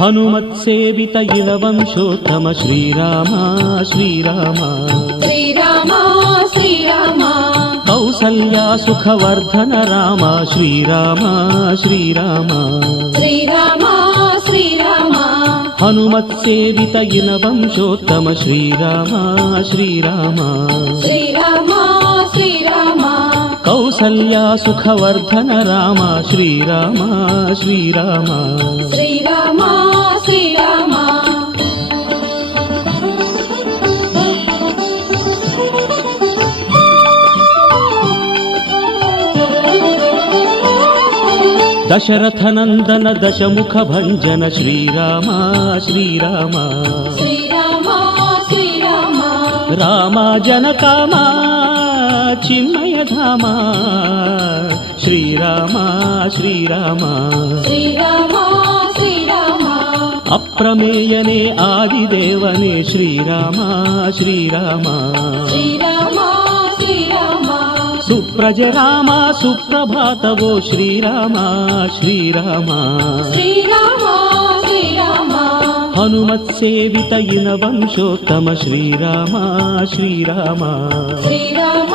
హనుమత్సేవిత ఇలవంశోత్తమ శ్రీరామ శ్రీరామ శ్రీరామ శ్రీరామ కౌసల్యా సుఖవర్ధన రామ శ్రీరామ శ్రీరామ శ్రీరామ శ్రీరామ హనుమత్సేవిత ఇలవంశోత్తమ శ్రీరామ శ్రీరామ శ్రీరామ శ్రీరామ కౌసల్యా సుఖవర్ధన రామ శ్రీరామ శ్రీరామ శ్రీరామ శ్రీరామ దశరథనందన దశముఖ భంజన శ్రీరామ శ్రీరామ శ్రీరామ శ్రీరామ రామ జనకామ చిన్మయధామ శ్రీరామ శ్రీరామ శ్రీరామ శ్రీరామ అప్రమేయనే ఆదిదేవనే శ్రీరామ శ్రీరామ శ్రీరామ శ్రీరామ సుప్రజ రామ సుప్రభాతవో శ్రీరామ శ్రీరామ శ్రీరామ శ్రీరామ హనుమత్సేవిత ఇనవంశోత్తమ శ్రీరామ శ్రీరామ శ్రీరామ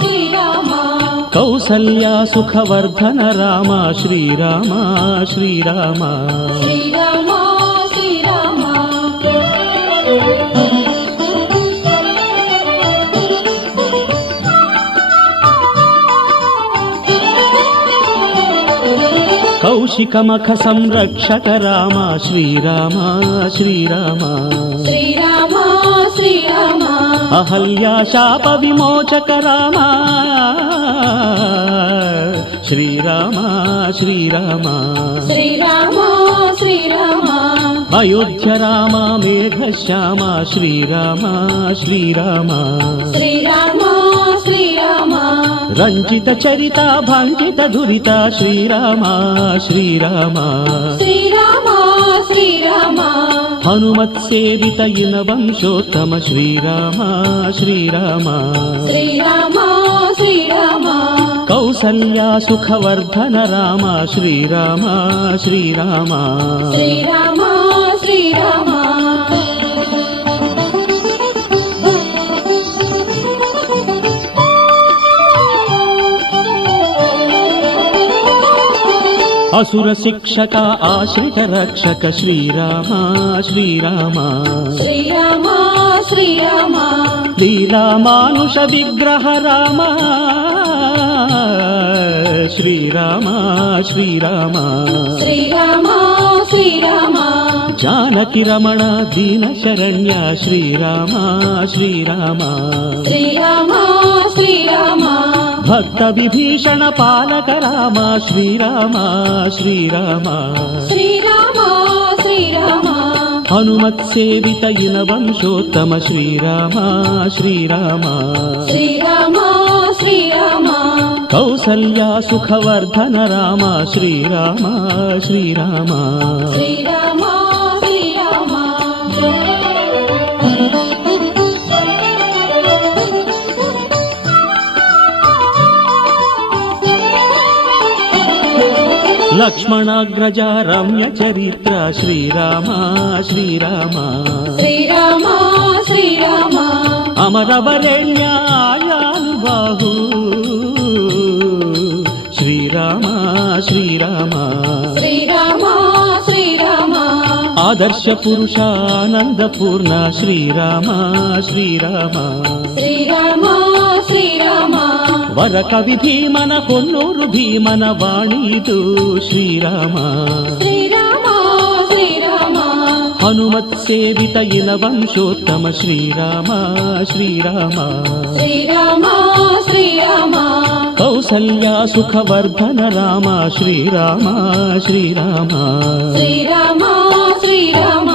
శ్రీరామ కౌసల్యా సుఖవర్ధన రామ శ్రీరామ శ్రీరామ శ్రీరామ శ్రీరామ కౌశికమఖ సంరక్షక రామ శ్రీరామ శ్రీరామ శ్రీరామ శ్రీరామ అహల్యా శాప విమోచక రామ శ్రీరామ శ్రీరామ శ్రీరామ శ్రీరామ అయోధ్య రామ మేఘశ్యామ శ్రీరామ శ్రీరామ శ్రీరామ శ్రీరామ రంజిత చరిత భాంజిత దురిత శ్రీరామ శ్రీరామ శ్రీరామ శ్రీరామ హనుమత్సేవిత ఇనవంశోత్తమ శ్రీరామ శ్రీరామ శ్రీరామ శ్రీరామ కౌసల్యా సుఖవర్ధన రామ శ్రీరామ శ్రీరామ శ్రీరామ శ్రీరామ అసుర శిక్షక ఆశ్రిత రక్షక శ్రీరామ శ్రీరామ శ్రీరామ శ్రీరామ లీలా మానుష విగ్రహ రామ శ్రీరామ శ్రీరామ శ్రీరామ శ్రీరామ జానకి రమణ దీన శరణ్య శ్రీరామ శ్రీరామ శ్రీరామ శ్రీరామ భక్త విభీషణ పాలక రామ శ్రీరామ శ్రీరామ శ్రీరామ శ్రీరామ హనుమత్సేవిత ఇనవంశోత్తమ శ్రీరామ శ్రీరామ శ్రీరామ శ్రీరామ కౌసల్యా సుఖవర్ధన రామ శ్రీరామ శ్రీరామ శ్రీరామ శ్రీరామ లక్ష్మణాగ్రజ రమ్య చరిత్ర శ్రీరామ శ్రీరామ శ్రీరామ శ్రీరామ అమరవరేణ్యాయానుబాహు శ్రీరామ శ్రీరామ శ్రీరామ శ్రీరామ ఆదర్శ పురుషానందపూర్ణ శ్రీరామ శ్రీరామ శ్రీరామ శ్రీరామ వర కవి భీమన కొన్నూరు భీమన వాణీదు శ్రీరామ శ్రీరామ శ్రీరామ హనుమత్సేవిత ఇనవంశోత్తమ శ్రీరామ శ్రీరామ శ్రీరామ శ్రీరామ కౌసల్యా సుఖవర్ధన రామ శ్రీరామ శ్రీరామ శ్రీరామ శ్రీరామ